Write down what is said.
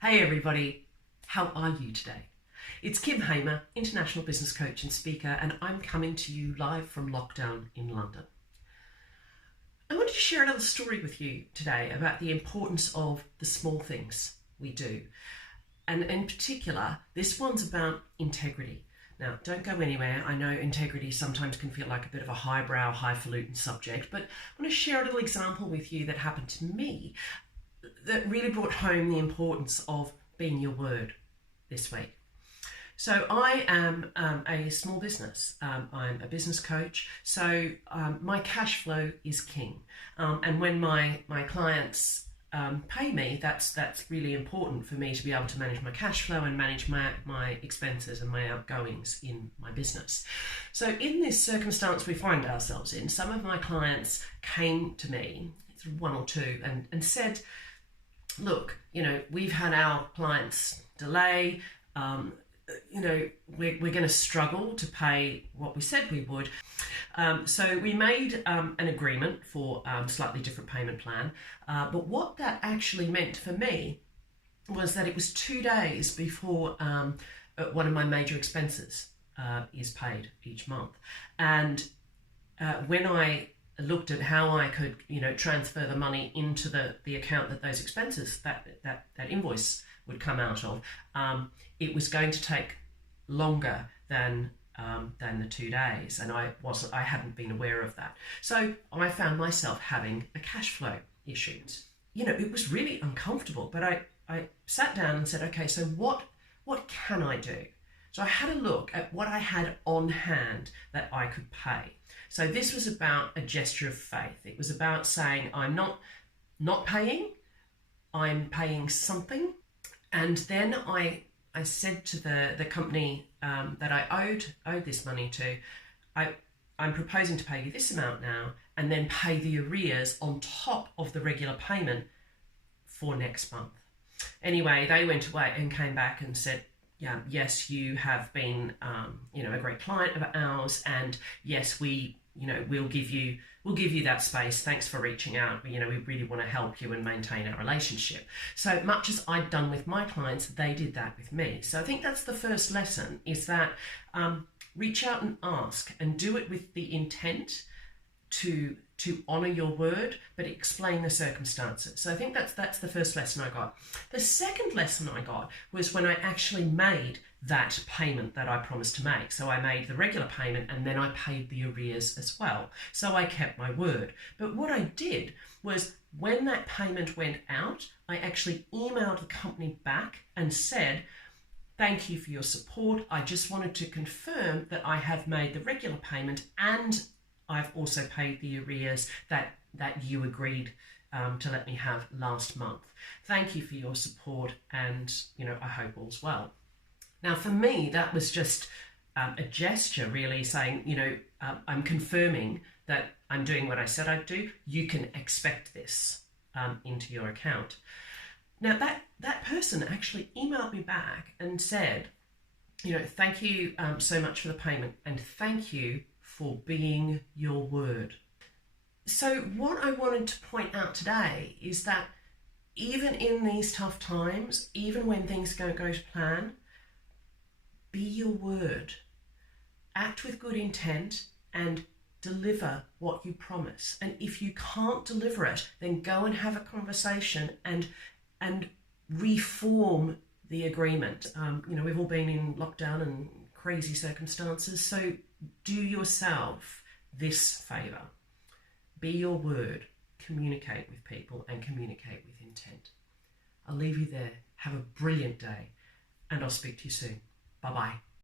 Hey everybody, how are you today? It's Kym Hamer, international business coach and speaker, and I'm coming to you live from lockdown in London. I wanted to share a little story with you today about the importance of the small things we do. And in particular, this one's about integrity. Now, don't go anywhere. I know integrity sometimes can feel like a bit of a highbrow, highfalutin subject, but I want to share a little example with you that happened to me that really brought home the importance of being your word this week. So I am a small business. I'm a business coach. So my cash flow is king. And when my clients pay me, that's really important for me to be able to manage my cash flow and manage my expenses and my outgoings in my business. So in this circumstance we find ourselves in, some of my clients came to me, one or two, and said, look, we've had our clients delay, we're going to struggle to pay what we said we would. So we made an agreement for a slightly different payment plan. But what that actually meant for me was that it was 2 days before one of my major expenses is paid each month. And when I looked at how I could, transfer the money into the account that those expenses, that invoice would come out of, it was going to take longer than the 2 days, and I hadn't been aware of that. So I found myself having a cash flow issue. It was really uncomfortable, but I sat down and said, okay, so what can I do? So I had a look at what I had on hand that I could pay. So this was about a gesture of faith. It was about saying, I'm not paying, I'm paying something. And then I said to the company that I owed this money to, I'm proposing to pay you this amount now and then pay the arrears on top of the regular payment for next month. Anyway, they went away and came back and said, yeah, yes, you have been, a great client of ours, and yes, we'll give you that space. Thanks for reaching out. We really want to help you and maintain our relationship. So much as I'd done with my clients, they did that with me. So I think that's the first lesson: is that reach out and ask, and do it with the intent to honor your word, but explain the circumstances. So I think that's the first lesson I got. The second lesson I got was when I actually made that payment that I promised to make. So I made the regular payment and then I paid the arrears as well. So I kept my word. But what I did was, when that payment went out, I actually emailed the company back and said, thank you for your support. I just wanted to confirm that I have made the regular payment and I've also paid the arrears that you agreed to let me have last month. Thank you for your support, and I hope all's well. Now, for me, that was just a gesture, really saying, I'm confirming that I'm doing what I said I'd do. You can expect this into your account. Now, that person actually emailed me back and said, thank you so much for the payment, and thank you for being your word. So what I wanted to point out today is that even in these tough times, even when things don't go to plan, be your word. Act with good intent and deliver what you promise. And if you can't deliver it, then go and have a conversation and reform the agreement. We've all been in lockdown and crazy circumstances, so do yourself this favour. Be your word, communicate with people, and communicate with intent. I'll leave you there. Have a brilliant day, and I'll speak to you soon. Bye-bye.